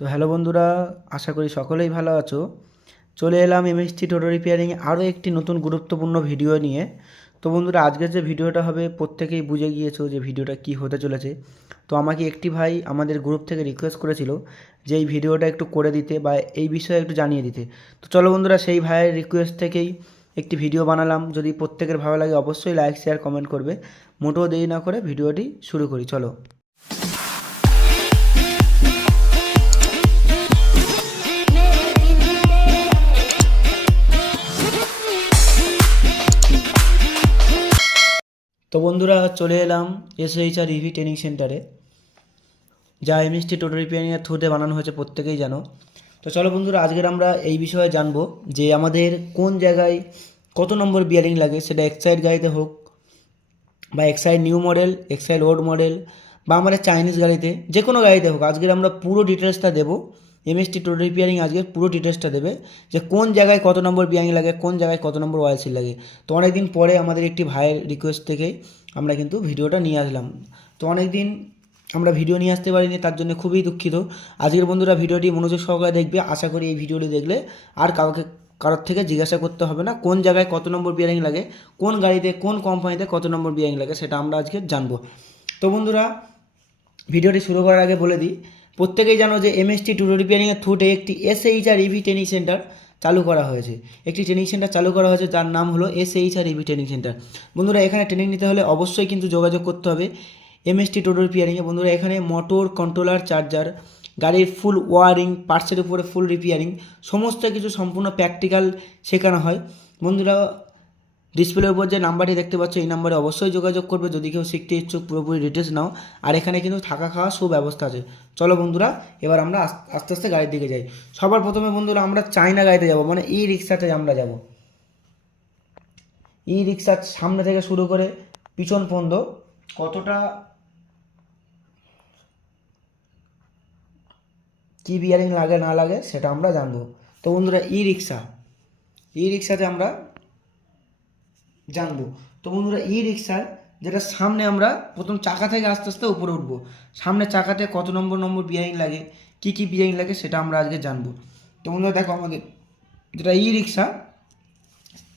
তো হ্যালো বন্ধুরা, আশা করি সকলেই ভালো আছো। চলে এলাম এমএসটি টোটো রিপেয়ারিং আরও একটি নতুন গুরুত্বপূর্ণ ভিডিও নিয়ে। তো বন্ধুরা, আজকের যে ভিডিওটা হবে, প্রত্যেকেই বুঝে গিয়েছো যে ভিডিওটা কি হতে চলেছে। তো আমাকে একটি ভাই আমাদের গ্রুপ থেকে রিকোয়েস্ট করেছিল যে এই ভিডিওটা একটু করে দিতে বা এই বিষয়ে একটু জানিয়ে দিতে। তো চলো বন্ধুরা, সেই ভাইয়ের রিকোয়েস্ট থেকেই একটি ভিডিও বানালাম। যদি প্রত্যেকের ভালো লাগে, অবশ্যই লাইক শেয়ার কমেন্ট করবে। মোটেও দেরি না করে ভিডিওটি শুরু করি, চলো। তো বন্ধুরা, চলে এলাম এসএইচআর ইভি ট্রেনিং সেন্টারে যা এমএসটি টোটো রিপেয়ারিংয়ের থ্রুতে বানানো হয়েছে প্রত্যেকেই জানো। তো চলো বন্ধুরা, আজকের আমরা এই বিষয়ে জানব যে আমাদের কোন জায়গায় কত নম্বর বিয়ারিং লাগে, সেটা এক্সাইড গাড়িতে হোক বা Exide new model Exide old model বা আমাদের চাইনিজ গাড়িতে যে কোনো গাড়িতে হোক। আজকের আমরা পুরো ডিটেলসটা দেবো। এমএসটি টোটো রিপেয়ারিং আজকের পুরো ডিটেলসটা দেবে যে কোন জায়গায় কত নম্বর বিয়ারিং লাগে, কোন জায়গায় কত নম্বর ওয়াইল সিল লাগে। তো অনেক দিন পরে আমাদের একটি ভাইয়ের রিকোয়েস্ট থেকে আমরা কিন্তু ভিডিওটা নিয়ে আসলাম। তো অনেক দিন আমরা ভিডিও নিয়ে আসতে পারিনি, তার জন্য খুবই দুঃখিত। আজকের বন্ধুরা ভিডিওটি মনোযোগ সহকারে দেখবে, আশা করি এই ভিডিওটি দেখলে আর কাউকে, কারোর থেকে জিজ্ঞাসা করতে হবে না কোন জায়গায় কত নম্বর বিয়ারিং লাগে, কোন গাড়িতে, কোন কোম্পানিতে কত নম্বর বিয়ারিং লাগে, সেটা আমরা আজকে জানব। তো বন্ধুরা, ভিডিওটি শুরু করার আগে বলে দিই প্রত্যেকেই জানো যে এমএসটি টুটো রিপেয়ারিংয়ের থ্রুতে একটি এসএইচআর ইভি ট্রেনিং সেন্টার চালু করা হয়েছে। একটি ট্রেনিং সেন্টার চালু করা হয়েছে, যার নাম হলো এসএইচআর ইভি ট্রেনিং সেন্টার বন্ধুরা, এখানে ট্রেনিং নিতে হলে অবশ্যই কিন্তু যোগাযোগ করতে হবে এমএসটি টোটো রিপেয়ারিংয়ে বন্ধুরা, এখানে মোটর কন্ট্রোলার চার্জার গাড়ির ফুল ওয়ারিং পার্টসের উপরে ফুল রিপেয়ারিং সমস্ত কিছু সম্পূর্ণ প্র্যাকটিক্যাল শেখানো হয়। বন্ধুরা ডিসপ্লের উপর যে নাম্বারটি দেখতে পাচ্ছ, এই নাম্বারে অবশ্যই যোগাযোগ করবে। যদি কেউ শিখতে ইচ্ছুক পুরোপুরি ডিটেলস নাও। আর এখানে কিন্তু থাকা খাওয়া সুব্যবস্থা আছে। চলো বন্ধুরা, এবার আমরা আস্তে আস্তে গাড়ির দিকে যাই। সবার প্রথমে বন্ধুরা আমরা চায়না গাড়িতে যাব মানে ই রিক্সাতে আমরা যাব। ই রিক্সার সামনে থেকে শুরু করে পিছন পর্যন্ত কতটা কি বিয়ারিং লাগে, না লাগে, সেটা আমরা জানব। তো বন্ধুরা ই রিক্সা ই রিক্সাতে আমরা জানব। তো বন্ধুরা ই রিক্সার যেটা সামনে আমরা প্রথম চাকা থেকে আস্তে আস্তে উপরে উঠবো। সামনে চাকাতে কত নম্বর নম্বর বিয়ারিং লাগে, কি কি বিয়ারিং লাগে সেটা আমরা আজকে জানব। তো বন্ধুরা, দেখো আমাদের যেটা ই রিক্সা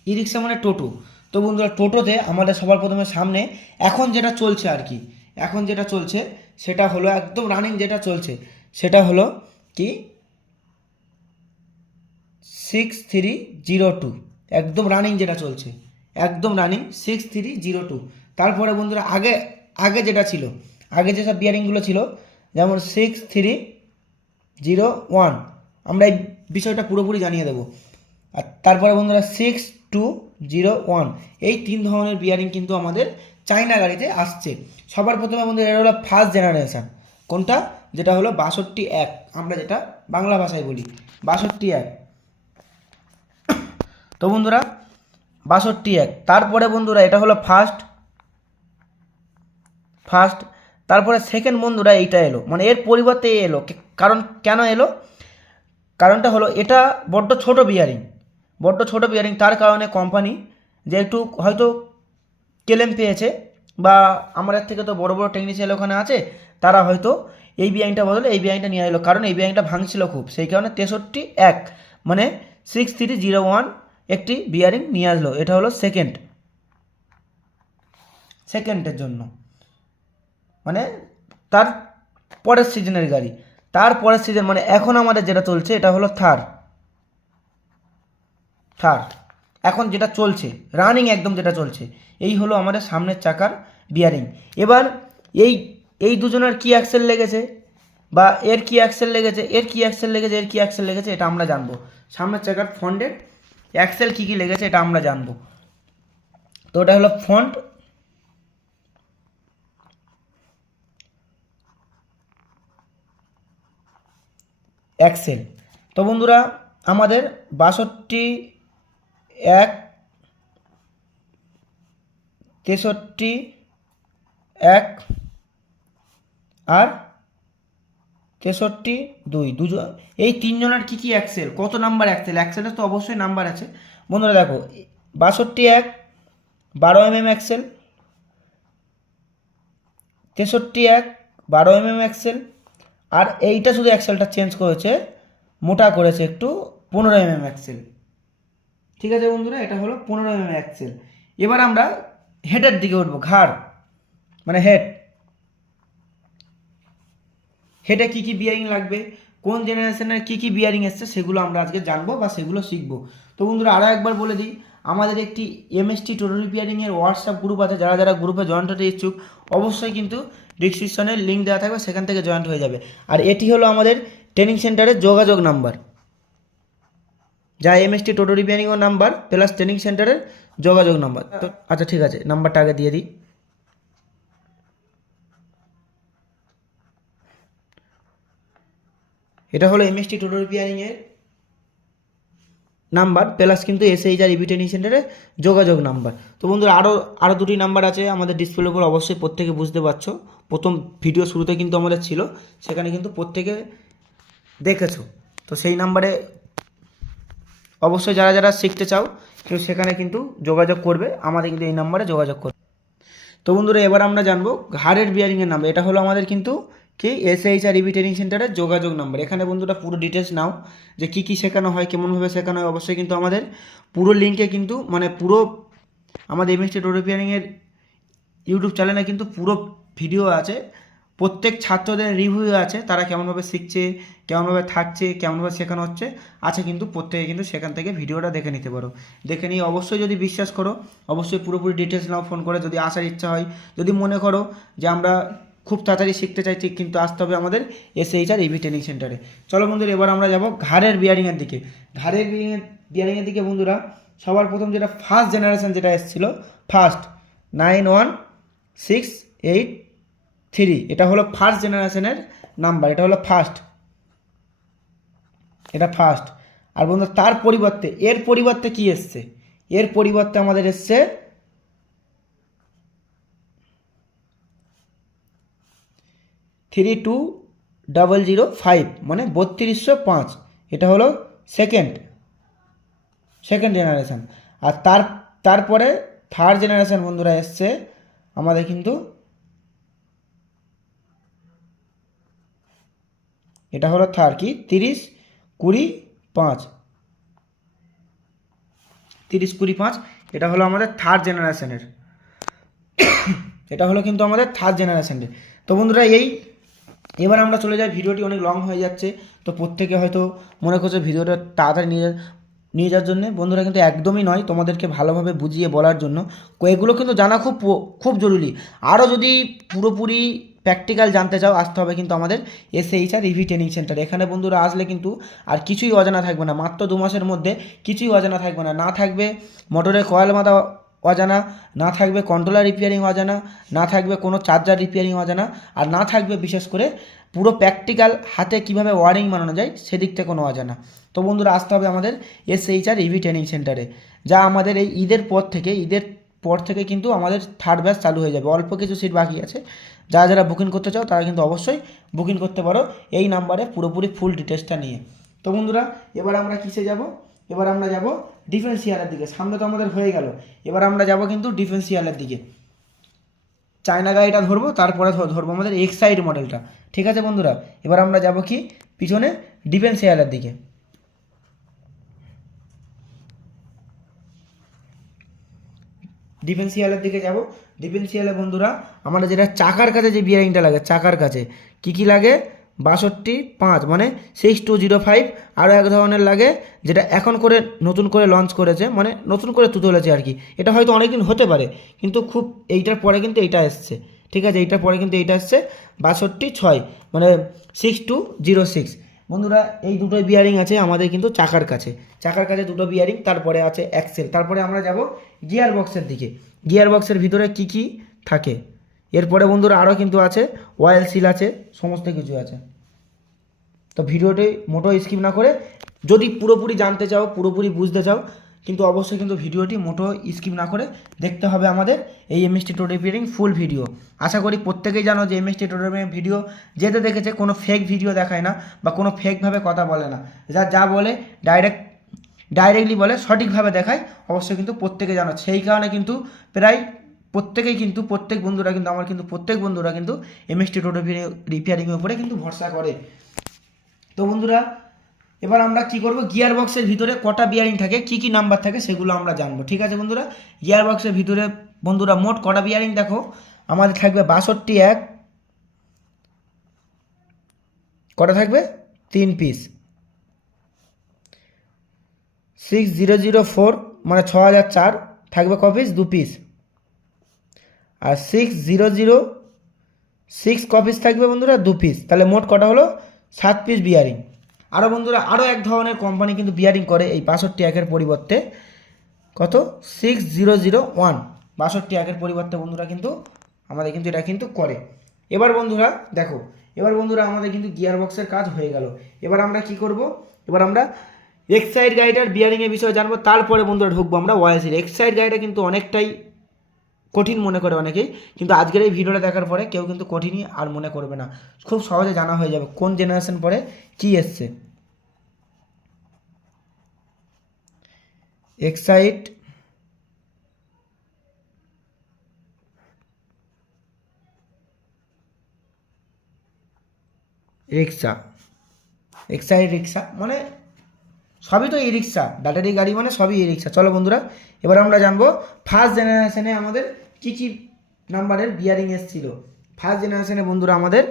ই রিক্সা মানে টোটো। তো বন্ধুরা, টোটোতে আমাদের সবার প্রথমে সামনে এখন যেটা চলছে আর কি, এখন যেটা চলছে সেটা হলো একদম রানিং যেটা চলছে, সেটা হলো কি? সিক্স থ্রি জিরো টু একদম রানিং যেটা চলছে। একদম running six three zero two তারপরে বন্ধুরা, আগে আগে যেটা ছিল, আগে যেসব বিয়ারিংগুলো ছিল, যেমন সিক্স থ্রি জিরো ওয়ান আমরা এই বিষয়টা পুরোপুরি জানিয়ে দেবো। আর তারপরে বন্ধুরা সিক্স টু জিরো ওয়ান এই তিন ধরনের বিয়ারিং কিন্তু আমাদের চাইনা গাড়িতে আসছে। সবার প্রথমে বন্ধুরা, এটা হলো ফার্স্ট জেনারেশান কোনটা? যেটা হলো বাষট্টি এক। আমরা যেটা বাংলা ভাষায় বলি, বাষট্টি এক। তো বন্ধুরা বাষট্টি এক। তারপরে বন্ধুরা, এটা হলো ফার্স্ট ফার্স্ট তারপরে সেকেন্ড বন্ধুরা এইটা এলো। মানে এর পরিবর্তে এলো। কারণ কেন এলো? কারণটা হলো, এটা বড্ড ছোট বিয়ারিং বড্ড ছোট বিয়ারিং তার কারণে কোম্পানি যে একটু হয়তো কেলেম পেয়েছে, বা আমাদের থেকে তো বড় বড় টেকনিশিয়ান ওখানে আছে, তারা হয়তো এই বিয়ারিংটা বদলে এই বিয়ারিংটা নিয়ে এলো। কারণ এই বিয়ারিংটা ভাঙছিল খুব। সেই কারণে তেষট্টি এক। মানে সিক্স থ্রি জিরো ওয়ান একটি বিয়ারিং নিয়ে আসলো। এটা হলো সেকেন্ড সেকেন্ডের জন্য। মানে তার পরের সিজনের গাড়ি। তার পরের সিজন মানে এখন আমাদের যেটা চলছে, এটা হলো থার্ড থার্ড এখন যেটা চলছে রানিং একদম যেটা চলছে, এই হলো আমাদের সামনের চাকার বিয়ারিং এবার এই এই দুজনের কি অ্যাক্সেল লেগেছে বা এর কি অ্যাক্সেল লেগেছে, এর কি অ্যাক্সেল লেগেছে, এর কি অ্যাক্সেল লেগেছে, এটা আমরা জানব। সামনের চাকার ফ্রন্টের অ্যাক্সেল কী কী লেগেছে এটা আমরা জানব। তো ওটা হলো ফ্রন্ট অ্যাক্সেল তো বন্ধুরা, আমাদের বাষট্টি এক, তেষট্টি এক আর তেষট্টি, দুই দুজন এই তিনজনের কী কী অ্যাক্সেল কত নাম্বার অ্যাক্সেল অ্যাক্সেলের তো অবশ্যই নাম্বার আছে। বন্ধুরা দেখো, বাষট্টি এক, বারো এম এম অ্যাক্সেল তেষট্টি এক, বারো এম এম অ্যাক্সেল আর এইটা শুধু অ্যাক্সেলটা চেঞ্জ করেছে, মোটা করেছে একটু পনেরো এম এম অ্যাক্সেল ঠিক আছে বন্ধুরা, এটা হলো পনেরো এম এম অ্যাক্সেল এবার আমরা হেডের দিকে উঠবো, ঘাড় মানে হেড হেডে কী কী বিয়ারিং লাগবে? কোন জেনারেশনের কী কী বিয়ারিং এসছে সেগুলো আমরা আজকে জানব বা সেগুলো শিখব। তো বন্ধুরা আরও একবার বলে দিই, আমাদের একটি এমএসটি টোটাল রিপেয়ারিংয়ের হোয়াটসঅ্যাপ গ্রুপ আছে। যারা যারা গ্রুপে জয়েন্ট হতে ইচ্ছুক, অবশ্যই কিন্তু ডিসক্রিপশনে লিঙ্ক দেওয়া থাকবে, সেখান থেকে জয়েন্ট হয়ে যাবে। আর এটি হলো আমাদের ট্রেনিং সেন্টারের যোগাযোগ নাম্বার যা এমএসটি টোটো রিপেয়ারিংও নাম্বার প্লাস ট্রেনিং সেন্টারের যোগাযোগ নাম্বার তো আচ্ছা ঠিক আছে নাম্বারটা আগে দিয়ে দিই। এটা হলো এমএসটি টোটো রিপেয়ারিংয়ের নাম্বার প্লাস কিন্তু এসএইচ আর ইবি ট্রেনিং সেন্টারে যোগাযোগ নাম্বার তো বন্ধুরা আরও আরও দুটি নাম্বার আছে আমাদের ডিসপ্লের উপর, অবশ্যই প্রত্যেকে বুঝতে পারছ। প্রথম ভিডিও শুরুতে কিন্তু আমাদের ছিল, সেখানে কিন্তু প্রত্যেকে দেখেছ। তো সেই নাম্বারে অবশ্যই যারা যারা শিখতে চাও, কেউ সেখানে কিন্তু যোগাযোগ করবে, আমাদের কিন্তু এই নাম্বারে যোগাযোগ করবে। তো বন্ধুরা, এবার আমরা জানব ঘাড়ের বিয়ারিংয়ের নাম্বার এটা হলো আমাদের কিন্তু কি এসএইচ আর ইবি ট্রেনিং সেন্টারের যোগাযোগ নাম্বার এখানে বন্ধুরা পুরো ডিটেলস নাও, যে কী কী শেখানো হয়, কেমনভাবে শেখানো হয়, অবশ্যই কিন্তু আমাদের পুরো লিঙ্কে কিন্তু মানে পুরো আমাদের এমএসটি টোটো রিপেয়ারিংয়ের ইউটিউব চ্যানেলে কিন্তু পুরো ভিডিও আছে। প্রত্যেক ছাত্রদের রিভিউ আছে, তারা কেমনভাবে শিখছে, কেমনভাবে থাকছে, কেমনভাবে শেখানো হচ্ছে। আছে কিন্তু প্রত্যেকে কিন্তু সেখান থেকে ভিডিওটা দেখে নিতে পারো। দেখে নিয়ে অবশ্যই যদি বিশ্বাস করো, অবশ্যই পুরোপুরি ডিটেলস নাও ফোন করে। যদি আসার ইচ্ছা হয়, যদি মনে করো যে আমরা খুব তাড়াতাড়ি শিখতে চাইছি কিন্তু আসতে হবে আমাদের এসএইচ আর ইভি ট্রেনিং সেন্টারে চলো বন্ধুরা, এবার আমরা যাব ঘাড়ের বিয়ারিংয়ের দিকে। ঘাড়ের বিয়ারিংয়ের বিয়ারিংয়ের দিকে বন্ধুরা, সবার প্রথম যেটা ফার্স্ট জেনারেশন যেটা এসেছিল first nine one six eight three এটা হলো ফার্স্ট জেনারেশনের নাম্বার এটা হলো ফার্স্ট এটা ফার্স্ট আর বন্ধু তার পরিবর্তে, এর পরিবর্তে কি এসছে? এর পরিবর্তে আমাদের এসছে three two double zero five মানে বত্রিশশো পাঁচ। এটা হলো সেকেন্ড সেকেন্ড জেনারেশন আর তার, তারপরে থার্ড জেনারেশন বন্ধুরা এসছে, আমাদের কিন্তু এটা হলো থার্ড কি? তিরিশ কুড়ি পাঁচ। তিরিশ কুড়ি পাঁচ, এটা হলো আমাদের থার্ড জেনারেশনের এটা হলো কিন্তু আমাদের থার্ড জেনারেশনের তো বন্ধুরা এই এবার আমরা চলে যাই, ভিডিওটি অনেক লং হয়ে যাচ্ছে, তো প্রত্যেকে হয়তো মনে করছে ভিডিওটা তাড়াতাড়ি নিয়ে নিয়ে যাওয়ার জন্য। বন্ধুরা কিন্তু একদমই নয় তোমাদেরকে ভালোভাবে বুঝিয়ে বলার জন্য। এগুলো কিন্তু জানা খুব খুব জরুরি। আরও যদি পুরোপুরি প্র্যাকটিক্যাল জানতে চাও, আসতে হবে কিন্তু আমাদের SH R EV training centre এখানে বন্ধুরা আসলে কিন্তু আর কিছুই অজানা থাকবে না। মাত্র দু মাসের মধ্যে কিছুই অজানা থাকবে না। না থাকবে মোটরের কয়েল মাথা অজানা, না থাকবে কন্ট্রোলার রিপেয়ারিং অজানা, না থাকবে কোনো চার্জার রিপেয়ারিং অজানা, আর না থাকবে বিশেষ করে পুরো প্র্যাকটিক্যাল হাতে কীভাবে ওয়ারিং বানানো যায় সেদিক থেকে কোনো অজানা। তো বন্ধুরা, আসতে হবে আমাদের এসএইচ আর ইভি ট্রেনিং সেন্টারে যা আমাদের এই ঈদের পর থেকে, ঈদের পর থেকে কিন্তু আমাদের থার্ড ব্যাচ চালু হয়ে যাবে। অল্প কিছু সিট বাকি আছে। যারা যারা বুকিং করতে চাও, তারা কিন্তু অবশ্যই বুকিং করতে পারো এই নাম্বারে পুরোপুরি ফুল ডিটেলসটা নিয়ে। তো বন্ধুরা, এবার আমরা কিসে যাব? এবার আমরা যাব ডিফেন্সিয়ালের দিকে। সামনে তো আমাদের হয়ে গেল। এবার আমরা যাব কিন্তু ডিফেন্সিয়ালের দিকে। চায়না গাড়িটা ধরবো, তারপরে ধরবো আমাদের এক্সাইড মডেলটা ঠিক আছে বন্ধুরা? এবার আমরা যাব কি? পিছনে ডিফেন্সিয়ালের দিকে। ডিফেন্সিয়ালের দিকে যাব। ডিফেন্সিয়ালে বন্ধুরা আমরা যেটা চাকার কাছে যে বিয়ারিংটা লাগে, চাকার কাছে, কি কি লাগে? বাষট্টি পাঁচ মানে সিক্স টু জিরো ফাইভ আরও এক ধরনের লাগে, যেটা এখন করে নতুন করে লঞ্চ করেছে মানে নতুন করে তুলেছে আর কি। এটা হয়তো অনেকদিন হতে পারে, কিন্তু খুব এইটার পরে কিন্তু এইটা এসছে, ঠিক আছে? এইটার পরে কিন্তু এইটা এসছে, বাষট্টি ছয় মানে সিক্স টু জিরো সিক্স বন্ধুরা, এই দুটো বিয়ারিং আছে আমাদের কিন্তু চাকার কাছে। চাকার কাছে দুটো বিয়ারিং তারপরে আছে অ্যাক্সেল তারপরে আমরা যাব গিয়ার বক্সের দিকে। গিয়ার বক্সের ভিতরে কি কি থাকে? এরপরে বন্ধুরা আরও কিন্তু আছে অয়েল সিল আছে, সমস্ত কিছু আছে। তো ভিডিওটি মোটো স্কিপ না করে, যদি পুরোপুরি জানতে চাও, পুরোপুরি বুঝতে চাও, কিন্তু অবশ্যই কিন্তু ভিডিওটি মোটো স্কিপ না করে দেখতে হবে আমাদের এই MST toto repairing full video আশা করি প্রত্যেকেই জানো যে এমএসটি টোটো রিপেয়ারিং ভিডিও যেতে দেখেছে, কোনো ফেক ভিডিও দেখায় না বা কোনো ফেকভাবে কথা বলে না। যা যা বলে ডাইরেক্ট ডাইরেক্টলি বলে, সঠিকভাবে দেখায়, অবশ্যই কিন্তু প্রত্যেকে জানো। সেই কারণে কিন্তু প্রায় প্রত্যেকেই কিন্তু, প্রত্যেক বন্ধুরা কিন্তু, আমার কিন্তু প্রত্যেক বন্ধুরা কিন্তু এমএসটি টোটো রিপেয়ারিংয়ের উপরে কিন্তু ভরসা করে। তো বন্ধুরা, এবার আমরা কি করব? গিয়ার বক্সের ভিতরে কটা বিয়ারিং থাকে, কি কি নাম্বার থাকে সেগুলো আমরা জানব, ঠিক আছে বন্ধুরা? গিয়ার বক্সের ভিতরে বন্ধুরা মোট কটা বিয়ারিং দেখো? আমাদের থাকবে বাষট্টি এক, কটা থাকবে? তিন piece six zero zero four মানে ছ হাজার চার, থাকবে ক পিস দু পিস আর সিক্স জিরো জিরো সিক্স কপিস থাকবে বন্ধুরা দু পিস তাহলে মোট কটা হলো? সাত পিস বিয়ারিং আরও বন্ধুরা আরও এক ধরনের কোম্পানি কিন্তু বিয়ারিং করে এই বাষট্টি একের পরিবর্তে। কত? সিক্স জিরো জিরো ওয়ান বাষট্টি একের পরিবর্তে বন্ধুরা কিন্তু আমাদের কিন্তু এটা কিন্তু করে। এবার বন্ধুরা, দেখো, এবার বন্ধুরা আমাদের কিন্তু গিয়ার বক্সের কাজ হয়ে গেল। এবার আমরা কি করব? এবার আমরা এক্সাইড গাড়িটার বিয়ারিংয়ের বিষয়ে জানব। তারপরে বন্ধুরা ঢুকবো আমরা ওয়াইসির এক্সাইড গাড়িটা কিন্তু অনেকটাই কঠিন মনে করে অনেকেই, কিন্তু আজকের এই ভিডিওটা দেখার পরে কেউ কিন্তু কঠিনই আর মনে করবে না। খুব সহজে জানা হয়ে যাবে কোন জেনারেশন পরে কি এসছে। এক্সাইট রিক্সা এক্সাইড রিক্সা মানে সবই তো ই রিক্সা ব্যাটারি গাড়ি মানে সবই ই রিক্সা চলো বন্ধুরা, এবার আমরা জানব ফার্স্ট জেনারেশনে আমাদের কী কী নাম্বারের বিয়ারিং এসেছিল। ফার্স্ট জেনারেশনে বন্ধুরা আমাদের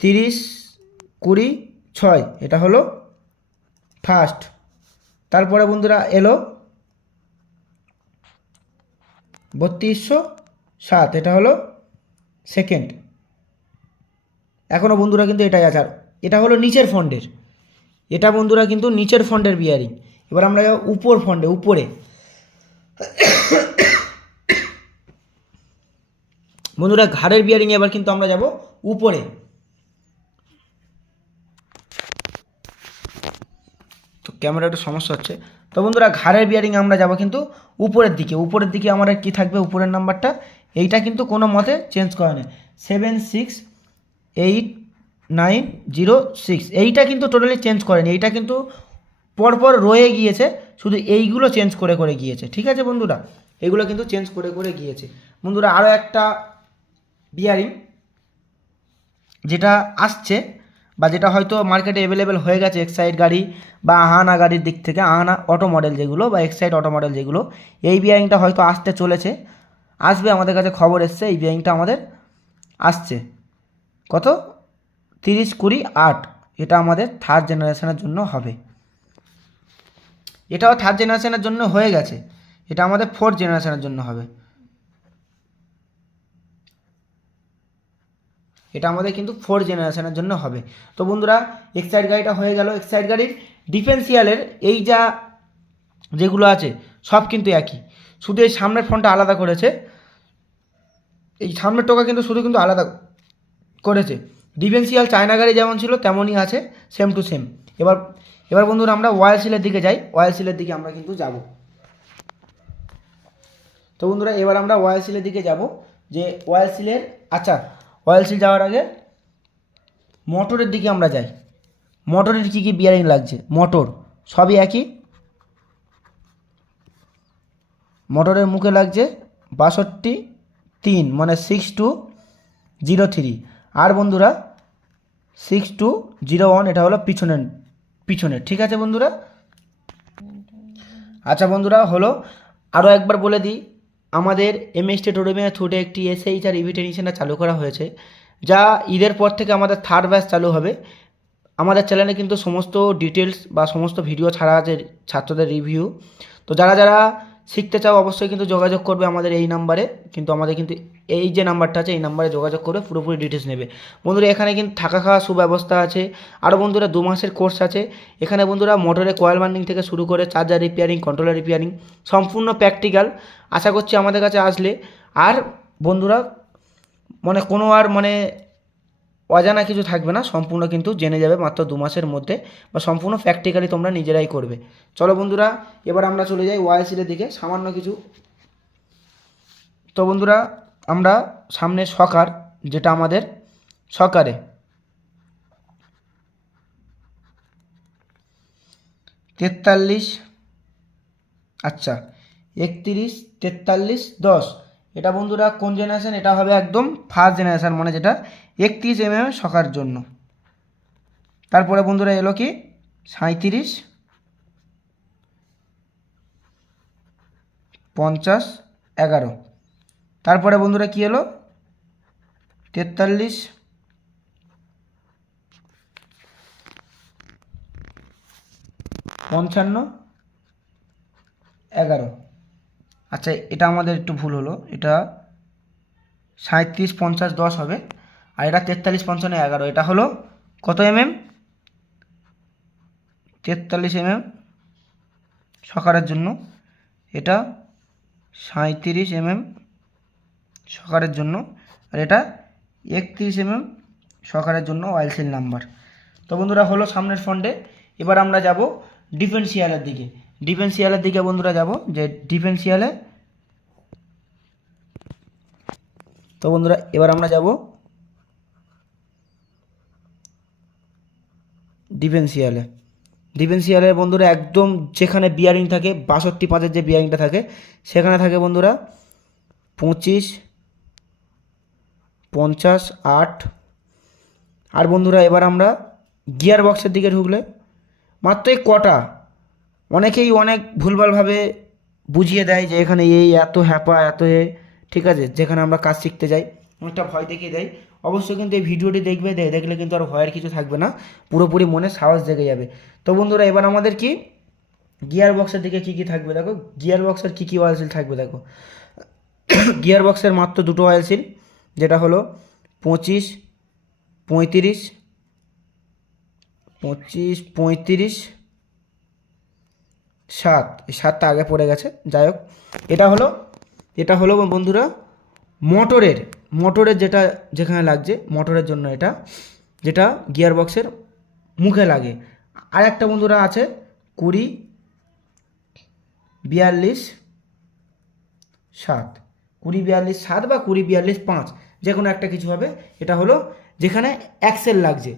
তিরিশ, কুড়ি, ছয়, এটা হলো ফার্স্ট তারপরে বন্ধুরা এলো বত্রিশশো সাত, এটা হলো সেকেন্ড এখনও বন্ধুরা কিন্তু এটাই আছে। আর এটা হলো নিচের ফন্ডের এটা বন্ধুরা কিন্তু নিচের ফন্ডের বিয়ারিং এবার আমরা উপর ফন্ডে উপরে। বন্ধুরা, ঘাড়ের বিয়ারিং এবার কিন্তু আমরা যাব উপরে। তো ক্যামেরা একটু সমস্যা হচ্ছে। তো বন্ধুরা, ঘাড়ের বিয়ারিং আমরা যাব কিন্তু উপরের দিকে। উপরের দিকে আমাদের কি থাকবে? উপরের নাম্বারটা এইটা কিন্তু কোনো মতে চেঞ্জ করা নেই seven six eight nine zero six এইটা কিন্তু টোটালি চেঞ্জ করেনি। এইটা কিন্তু পরপর রয়ে গিয়েছে। শুধু এইগুলো চেঞ্জ করে করে গিয়েছে। ঠিক আছে বন্ধুরা? এইগুলো কিন্তু চেঞ্জ করে করে গিয়েছে। বন্ধুরা আরও একটা বিয়ারিং যেটা আসছে বা যেটা হয়তো মার্কেটে অ্যাভেলেবেল হয়ে গেছে এক্সাইড গাড়ি বা আহানা গাড়ির দিক থেকে আহানা অটো মডেল যেগুলো বা এক্সাইড অটো মডেল যেগুলো, এই বিয়ারিংটা হয়তো আসতে চলেছে। আসবে, আমাদের কাছে খবর এসছে, এই বিয়ারিংটা আমাদের আসছে। কত? তিরিশ কুড়ি আট। এটা আমাদের থার্ড জেনারেশনের জন্য হবে। এটাও থার্ড জেনারেশনের জন্য হয়ে গেছে। এটা আমাদের ফোর্থ জেনারেশনের জন্য হবে। এটা আমাদের কিন্তু ফোর জেনারেশনের জন্য হবে। তো বন্ধুরা এক্সাইড গাড়িটা হয়ে গেল। এক্সাইড গাড়ির ডিফেন্সিয়ালের এই যা যেগুলো আছে, সব কিন্তু একই। শুধু এই সামনের ফোনটা আলাদা করেছে। এই সামনের টোকা কিন্তু শুধু কিন্তু আলাদা করেছে। ডিফেন্সিয়াল চায়না গাড়ি যেমন ছিল, তেমনই আছে সেম টু সেম এবার এবার বন্ধুরা আমরা ওয়াইল সিলের দিকে যাই। ওয়াইল সিলের দিকে আমরা কিন্তু যাব। তো বন্ধুরা, এবার আমরা ওয়াইল সিলের দিকে যাব। যে ওয়াইল সিলের আচ্ছা ওয়াইল সিল যাওয়ার আগে মোটরের দিকে আমরা যাই। মোটরের কী কী বিয়ারিং লাগছে? মোটর, সবই একই। মোটরের মুখে লাগছে বাষট্টি তিন মানে সিক্স টু জিরো থ্রি আর বন্ধুরা সিক্স টু জিরো ওয়ান এটা হলো পিছনের পিছনের ঠিক আছে বন্ধুরা? আচ্ছা বন্ধুরা, হলো। আরও একবার বলে দিই আমাদের এমএসটি টোডোমিয়া থ্রুটে একটি এসএইচ আর ইভি ট্রেনিং চালু করা হয়েছে, যা ঈদের পর থেকে আমাদের থার্ড ব্যাচ চালু হবে। আমাদের চ্যানেলে কিন্তু সমস্ত ডিটেলস বা সমস্ত ভিডিও ছাড়া আছে ছাত্রদের রিভিউ তো যারা যারা শিখতে চাও অবশ্যই কিন্তু যোগাযোগ করবে আমাদের এই নাম্বারে, কিন্তু আমাদের কিন্তু এই যে নাম্বারটা আছে, এই নাম্বারে যোগাযোগ করে পুরোপুরি ডিটেলস নেবে। বন্ধুরা, এখানে কিন্তু থাকা খাওয়া সুব্যবস্থা আছে। আরও বন্ধুরা, দু মাসের কোর্স আছে। এখানে বন্ধুরা মোটরে কয়েল বার্নিং থেকে শুরু করে চার্জার রিপেয়ারিং কন্ট্রোলার রিপেয়ারিং সম্পূর্ণ প্র্যাকটিক্যাল আশা করছি আমাদের কাছে আসলে। আর বন্ধুরা মানে কোনো আর মানে অজানা কিছু থাকবে না, সম্পূর্ণ কিন্তু জেনে যাবে মাত্র দু মাসের মধ্যে বা সম্পূর্ণ প্র্যাকটিক্যালি তোমরা নিজেরাই করবে। চলো বন্ধুরা, এবার আমরা চলে যাই ওয়াইসিলের দিকে, সামান্য কিছু। তো বন্ধুরা, আমরা সামনে সকার, যেটা আমাদের সকারে। তেতাল্লিশ আচ্ছা একত্রিশ, তেতাল্লিশ, দশ। এটা বন্ধুরা কোন জেনারেশান এটা হবে একদম ফার্স্ট জেনারেশান মানে যেটা একত্রিশ এম এম শখার জন্য। তারপরে বন্ধুরা এলো কি? সাঁইত্রিশ, পঞ্চাশ, এগারো। তারপরে বন্ধুরা কি এলো? তেতাল্লিশ, পঞ্চান্ন, এগারো। আচ্ছা এটা আমাদের একটু ভুল হলো। এটা সাঁত্রিশ পঞ্চাশ দশ হবে, আর এটা তেতাল্লিশ পঞ্চান্ন এগারো। এটা হলো কত এমএম? তেতাল্লিশ এমএম সকারের জন্য। এটা সাঁত্রিশ এমএম সকারের জন্য, আর এটা একত্রিশ এমএম সকারের জন্য ওয়াইলসেল নাম্বার তো বন্ধুরা, হলো সামনের ফন্ডে এবার আমরা যাব ডিফেন্সিয়ালের দিকে। ডিফেন্সিয়ালের দিকে বন্ধুরা যাব, যে ডিফেন্সিয়ালে। তো বন্ধুরা, এবার আমরা যাব ডিফেন্সিয়ালে। ডিফেন্সিয়ালের বন্ধুরা একদম যেখানে বিয়ারিং থাকে, বাষট্টি পাঁচের যে বিয়ারিংটা থাকে, সেখানে থাকে বন্ধুরা পঁচিশ, পঞ্চাশ, আট। আর বন্ধুরা, এবার আমরা গিয়ার বক্সের দিকে ঢুকলে মাত্র এই কটা? অনেকেই অনেক ভুলভালভাবে বুঝিয়ে দেয় যে এখানে এই এত হ্যাপা, এত এ, ঠিক আছে? যেখানে আমরা কাজ শিখতে যাই, অনেকটা ভয় দেখিয়ে দেয়। অবশ্যই কিন্তু এই ভিডিওটি দেখবে দেখলে কিন্তু আর ভয়ের কিছু থাকবে না। পুরোপুরি মনে সাহস জেগে যাবে। তো বন্ধুরা, এবার আমাদের কি? গিয়ার বক্সের দিকে কী কী থাকবে দেখো? গিয়ার বক্সের কী কী অয়েল সিল থাকবে দেখো? গিয়ার বক্সের মাত্র দুটো অয়েল সিল যেটা হলো পঁচিশ, পঁয়ত্রিশ পঁচিশ, পঁয়ত্রিশ সাত, এই সাতটা আগে পড়ে গেছে। যাই হোক, এটা হলো এটা হলো বন্ধুরা, মোটরের মোটরের যেটা যেখানে লাগছে, মোটরের জন্য এটা, যেটা গিয়ার বক্সের মুখে লাগে। আর একটা বন্ধুরা আছে, কুড়ি, বিয়াল্লিশ, সাত। কুড়ি, বিয়াল্লিশ, সাত বা কুড়ি, বিয়াল্লিশ, পাঁচ, যে কোনো একটা কিছু হবে। এটা হলো যেখানে অ্যাক্সেল লাগছে,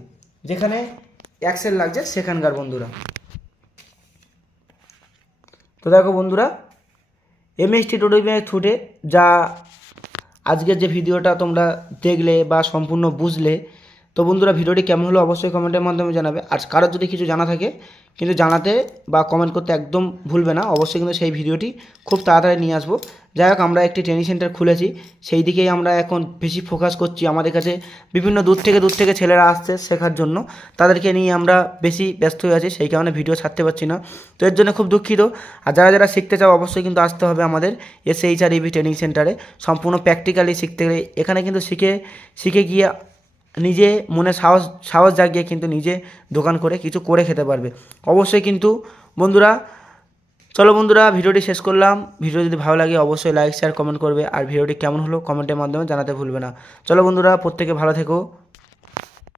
যেখানে অ্যাক্সেল লাগছে সেখানকার বন্ধুরা। তো দেখো বন্ধুরা এমএসটি টোটোবিমের থ্রুটে যা আজকের যে ভিডিওটা তোমরা দেখলে বা সম্পূর্ণ বুঝলে তো বন্ধুরা ভিডিওটি কেমন হলো অবশ্যই কমেন্টের মাধ্যমে জানাবে। আর কারোর যদি কিছু জানা থাকে, কিন্তু জানাতে বা কমেন্ট করতে একদম ভুলবে না, অবশ্যই কিন্তু সেই ভিডিওটি খুব তাড়াতাড়ি নিয়ে আসব। যাই হোক, আমরা একটি ট্রেনিং সেন্টার খুলেছি, সেই দিকেই আমরা এখন বেশি ফোকাস করছি আমাদের কাছে বিভিন্ন দূর থেকে দূর থেকে ছেলেরা আসছে শেখার জন্য। তাদেরকে নিয়ে আমরা বেশি ব্যস্ত হয়ে আছি, সেই কারণে ভিডিও ছাড়তে পারছি না। তো এর জন্য খুব দুঃখিত। আর যারা যারা শিখতে চাও, অবশ্যই কিন্তু আসতে হবে আমাদের S H R EV training সেন্টারে সম্পূর্ণ প্র্যাকটিক্যালি শিখতে গেলে এখানে কিন্তু শিখে শিখে গিয়ে নিজে মনে সাহস সাহস জাগিয়ে কিন্তু নিজে দোকান করে কিছু করে খেতে পারবে। অবশ্যই কিন্তু বন্ধুরা, চলো বন্ধুরা, ভিডিওটি শেষ করলাম। ভিডিও যদি ভালো লাগে অবশ্যই লাইক শেয়ার কমেন্ট করবে। আর ভিডিওটি কেমন হলো কমেন্টের মাধ্যমে জানাতে ভুলবে না। চলো বন্ধুরা, প্রত্যেকে ভালো থেকো।